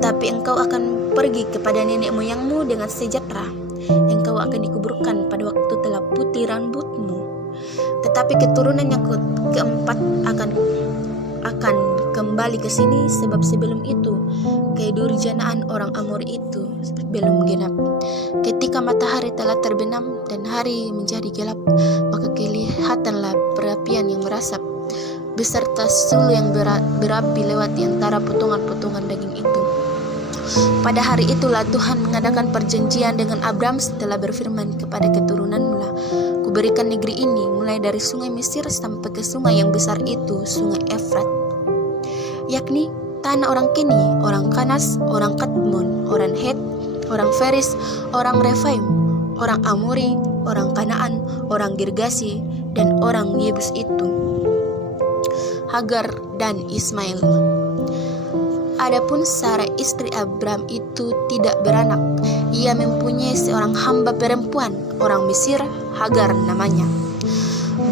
tetapi engkau akan pergi kepada nenek moyangmu dengan sejahtera. Engkau akan dikuburkan pada waktu telah putih rambutmu. Tetapi keturunan yang keempat akan kembali ke sini, sebab sebelum itu kedurjanaan orang Amor itu belum genap. Ketika matahari telah terbenam dan hari menjadi gelap, maka kelihatanlah perapian yang merasap beserta sulu yang berapi lewat di antara potongan-potongan daging itu. Pada hari itulah Tuhan mengadakan perjanjian dengan Abram setelah berfirman kepada keturunanmu, kuberikan negeri ini mulai dari sungai Mesir sampai ke sungai yang besar itu, sungai Efrat, yakni tanah orang Keni, orang Kanas, orang Kadmon, orang Het, orang Feris, orang Refaim, orang Amori, orang Kanaan, orang Girgasi, dan orang Yebus itu, Hagar dan Ismail. Adapun Sarai istri Abram itu tidak beranak. Ia mempunyai seorang hamba perempuan, orang Mesir, Hagar namanya.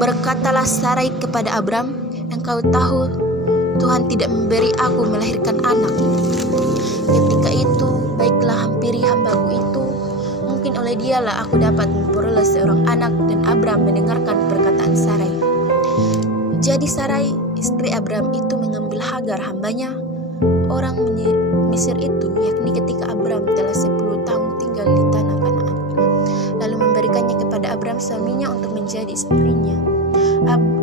Berkatalah Sarai kepada Abram, engkau tahu Tuhan tidak memberi aku melahirkan anak. Ketika itu, baiklah hampiri hambaku itu, mungkin oleh dialah aku dapat memperoleh seorang anak. Dan Abram mendengarkan perkataan Sarai. Jadi Sarai istri Abram itu mengambil Hagar hambanya, orang Mesir itu, yakni ketika Abram telah 10 tahun tinggal di tanah Kanaan, lalu memberikannya kepada Abram suaminya untuk menjadi istrinya.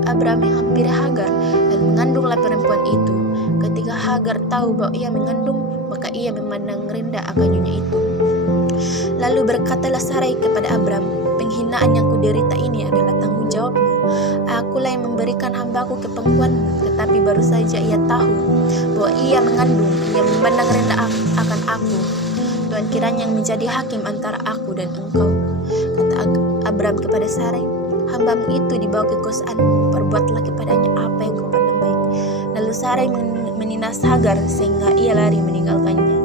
Abram menghampiri Hagar dan mengandunglah perempuan itu. Ketika Hagar tahu bahwa ia mengandung, maka ia memandang rendah akan nyonya itu. Lalu berkatalah Sarai kepada Abram, penghinaan yang kuderita ini adalah tanggung jawabmu. Akulah yang memberikan hambaku ke pangkuanmu, tetapi baru saja ia tahu bahwa ia mengandung, ia memandang rendah akan aku. Tuhan kiranya yang menjadi hakim antara aku dan engkau. Kata Abram kepada Sarai, hambamu itu dibawa ke kosanmu, perbuatlah kepadanya apa yang kau pandang baik. Lalu Sarai meninas Hagar sehingga ia lari meninggalkannya.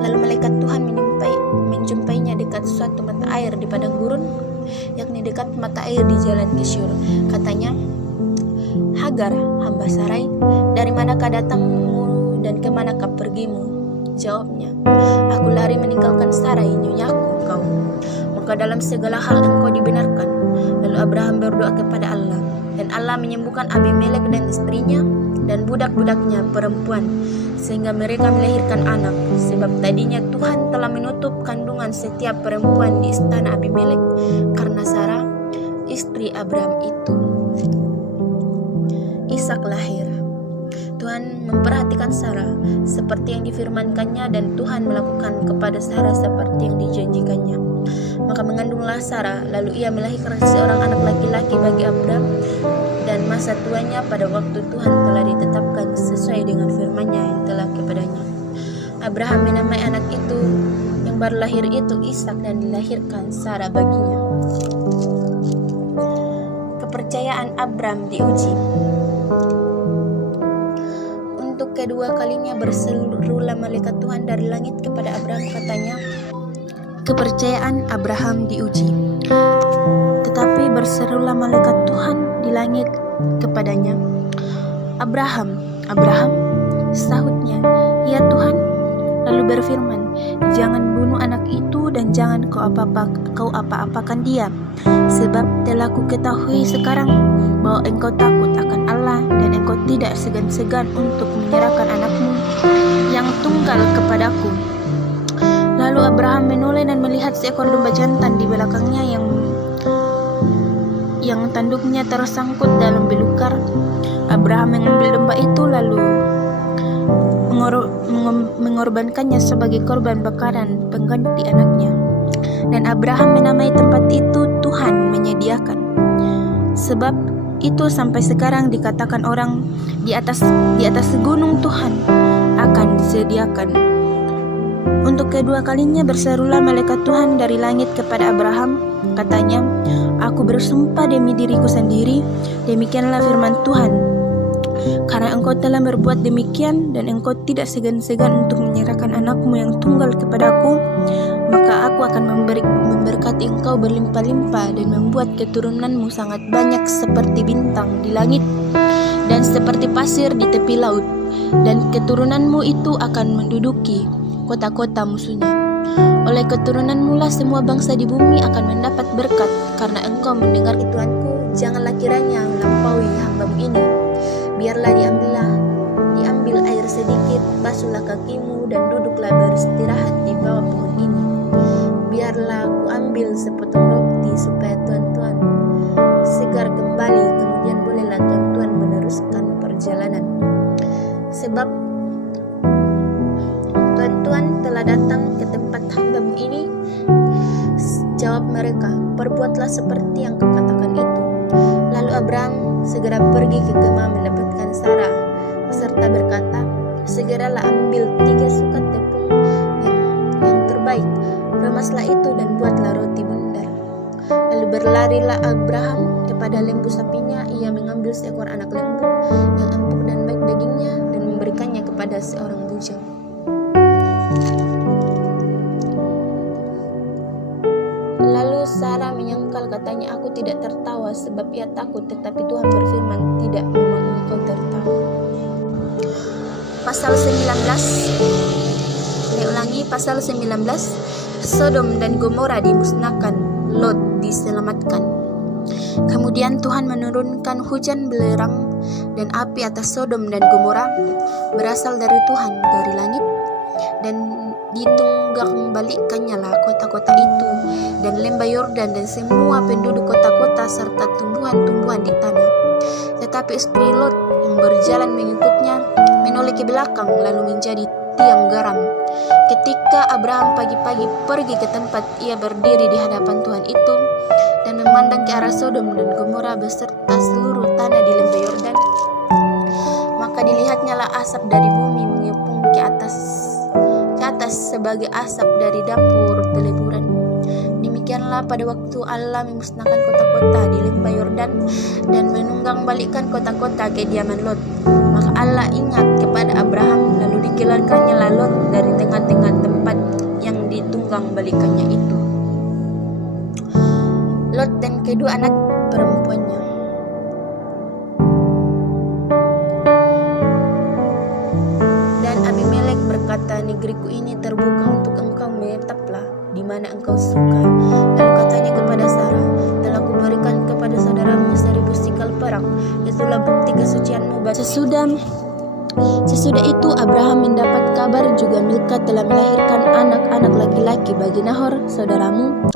Lalu malaikat Tuhan menjumpainya dekat suatu mata air di padang gurun, yakni dekat mata air di jalan Gesyur. Katanya, Hagar, hamba Sarai, dari manakah datangmu dan kemanakah pergimu? Jawabnya, aku lari meninggalkan Sarai, nyonyaku engkau. Maka dalam segala hal engkau dibenarkan. Lalu Abraham berdoa kepada Allah, dan Allah menyembuhkan Abimelek dan istrinya dan budak-budaknya perempuan, sehingga mereka melahirkan anak. Sebab tadinya Tuhan telah menutup kandungan setiap perempuan di istana Abimelek karena Sarah, istri Abraham itu. Ishak lahir. Tuhan memperhatikan Sarah seperti yang difirmankannya, dan Tuhan melakukan kepada Sarah seperti yang dijanjikannya. Maka mengandunglah Sarah, lalu ia melahirkan seorang anak laki-laki bagi Abraham, dan masa tuanya pada waktu Tuhan telah ditetapkan sesuai dengan firman-Nya yang telah kepadanya. Abraham menamai anak itu yang baru lahir itu Ishak, dan dilahirkan Sarah baginya. Kepercayaan Abram diuji. Untuk kedua kalinya berserulah malaikat Tuhan dari langit kepada Abraham, katanya, kepercayaan Abraham diuji. Tetapi berserulah malaikat Tuhan di langit kepadanya, Abraham, Abraham. Sahutnya, ya Tuhan. Lalu berfirman, jangan bunuh anak itu dan jangan kau apa-apakan dia, sebab telah ku ketahui sekarang bahwa engkau takut akan Allah, dan engkau tidak segan-segan untuk menyerahkan anakmu yang tunggal kepadaku. Lalu Abraham menoleh dan melihat seekor domba jantan di belakangnya yang tanduknya tersangkut dalam belukar. Abraham mengambil domba itu lalu mengorbankannya sebagai korban bakaran pengganti anaknya. Dan Abraham menamai tempat itu Tuhan menyediakan. Sebab itu sampai sekarang dikatakan orang di atas gunung Tuhan akan disediakan. Untuk kedua kalinya berserulah malaikat Tuhan dari langit kepada Abraham, katanya, aku bersumpah demi diriku sendiri, demikianlah firman Tuhan, karena engkau telah berbuat demikian dan engkau tidak segan-segan untuk menyerahkan anakmu yang tunggal kepadaku, maka aku akan memberkati engkau berlimpah-limpah dan membuat keturunanmu sangat banyak seperti bintang di langit dan seperti pasir di tepi laut. dan keturunanmu itu akan menduduki kota-kota musuhnya. Oleh keturunanmu lah semua bangsa di bumi akan mendapat berkat, karena engkau mendengar Tuanku. Janganlah kiranya melampaui hambamu ini. Biarlah diambil air sedikit, basuhlah kakimu dan duduklah beristirahat di bawah pohon ini. Biarlah aku ambil sepotong roti supaya tuan-tuan segar kembali, kemudian bolehlah tuan-tuan meneruskan perjalanan. Sebab tuan-tuan telah datang ke tempat hambamu ini. Jawab mereka, perbuatlah seperti yang kau katakan itu. Lalu Abraham segera pergi ke Kemah mendapatkan Sarah, serta berkata, segeralah ambil 3 sukat tepung yang terbaik, remaslah itu dan buatlah roti bundar. Lalu berlarilah Abraham kepada lembu sapinya. Ia mengambil seekor anak lembu yang empuk dan baik dagingnya dan memberikannya kepada seorang bujang. Lalu Sarah menyangkal, katanya, aku tidak tertawa sebab ia takut, tetapi Tuhan berfirman, tidak, memang engkau tertawa. Pasal 19. Saya ulangi, pasal 19. Sodom dan Gomora dimusnahkan, Lot diselamatkan. Kemudian Tuhan menurunkan hujan belerang dan api atas Sodom dan Gomora, berasal dari Tuhan dari langit, dan ditunggang balikkannya lah kota-kota itu dan lembah Yordan dan semua penduduk kota-kota serta tumbuhan-tumbuhan di tanah. Tetapi istri Lot yang berjalan mengikutnya menoleh ke belakang lalu menjadi tiang garam. Ketika Abraham pagi-pagi pergi ke tempat ia berdiri di hadapan Tuhan itu dan memandang ke arah Sodom dan Gomora beserta seluruh tanah di lembah Yordan, maka dilihatnya lah asap dari bumi mengepung ke atas sebagai asap dari dapur peleburan. Demikianlah pada waktu Allah memusnahkan kota-kota di lembah Yordan dan menunggang balikkan kota-kota kediaman Lot. Maka Allah ingat kepada Abraham, lalu dikeluarkannya lah Lot dari tengah-tengah tempat yang ditunggang balikannya itu. Lot dan kedua anak perempuannya. Dan Abimelek berkata, negeriku ini terbuka untuk engkau, menetaplah di mana engkau suka. Lalu katanya kepada Sarah, telah kuberikan kepada saudaramu 1000 sikal perak, itulah bukti kesucianmu. Sesudah itu Abraham mendapat kabar juga Milka telah melahirkan anak-anak laki-laki bagi Nahor saudaramu,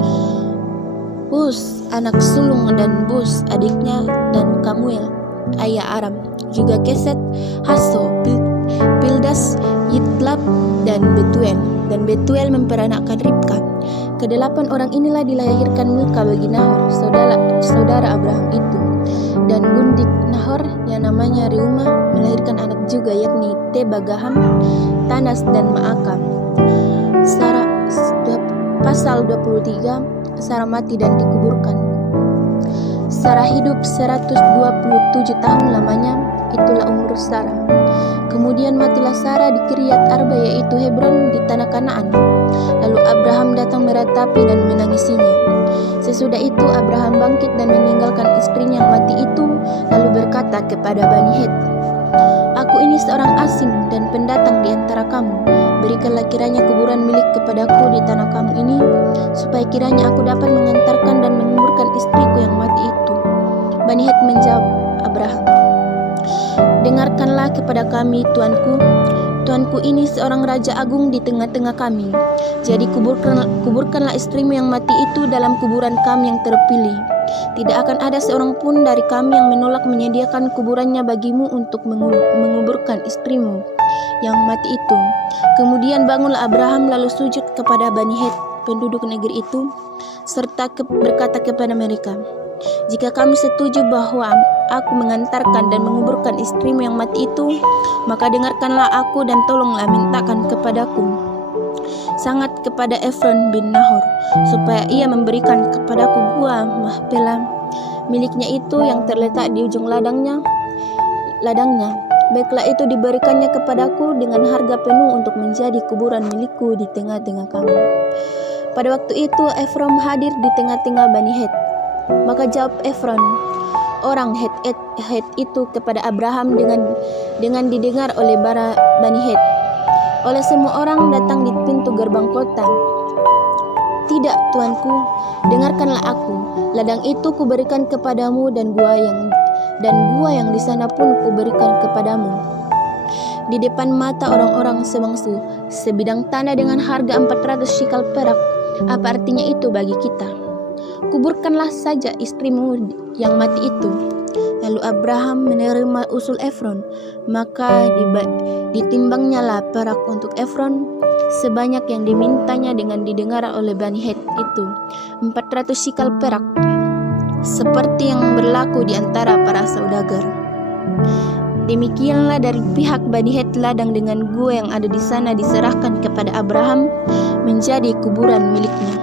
Bus anak sulung dan Bus adiknya, dan Kamuel ayah Aram, juga Keset, Hasso, Pildas, Yitlab, dan Betuel. Dan Betuel memperanakkan Ribka. Kedelapan orang inilah dilahirkan Milka bagi Nahor saudara Abraham itu. Dan bundik Nahor yang namanya Reuma melahirkan anak juga, yakni Tebagaham, Tanas, dan Maaka. Pasal 23. Sarah mati dan dikuburkan. Sarah hidup 127 tahun lamanya, itulah umur Sarah. Kemudian matilah Sarah di Kiryat Arba, yaitu Hebron di tanah Kanaan. Lalu Abraham datang meratapi dan menangisinya. Sesudah itu Abraham bangkit dan meninggalkan istrinya yang mati itu, lalu berkata kepada Bani Het, aku ini seorang asing dan pendatang di antara kamu. Berikanlah kiranya kuburan milik kepadaku di tanah kamu ini, supaya kiranya aku dapat mengantarkan dan menguburkan istriku yang mati itu. Bani Het menjawab Abraham, dengarkanlah kepada kami, tuanku. Tuanku ini seorang raja agung di tengah-tengah kami. Jadi kuburkanlah istrimu yang mati itu dalam kuburan kami yang terpilih. Tidak akan ada seorang pun dari kami yang menolak menyediakan kuburannya bagimu untuk menguburkan istrimu yang mati itu. Kemudian bangunlah Abraham lalu sujud kepada Bani Het, penduduk negeri itu, serta berkata kepada mereka, jika kamu setuju bahwa aku mengantarkan dan menguburkan istrimu yang mati itu, maka dengarkanlah aku dan tolonglah mintakan kepadaku sangat kepada Efron bin Nahor, supaya ia memberikan kepadaku gua Mahpelah miliknya itu yang terletak di ujung ladangnya. Baiklah itu diberikannya kepadaku dengan harga penuh untuk menjadi kuburan milikku di tengah-tengah kamu. Pada waktu itu Efron hadir di tengah-tengah Bani Het. Maka jawab Efron, orang Het itu kepada Abraham dengan didengar oleh para Bani Het, oleh semua orang datang di pintu gerbang kota. Tidak, tuanku, dengarkanlah aku. Ladang itu kuberikan kepadamu dan gua yang di sana pun kuberikan kepadamu. Di depan mata orang-orang sebangsu, sebidang tanah dengan harga 400 shikal perak. Apa artinya itu bagi kita? Kuburkanlah saja istrimu yang mati itu. Lalu Abraham menerima usul Efron, maka ditimbangnyalah perak untuk Efron sebanyak yang dimintanya dengan didengar oleh Bani Het itu, 400 shikal perak, seperti yang berlaku di antara para saudagar. Demikianlah dari pihak Bani Het ladang dengan gua yang ada di sana diserahkan kepada Abraham menjadi kuburan miliknya.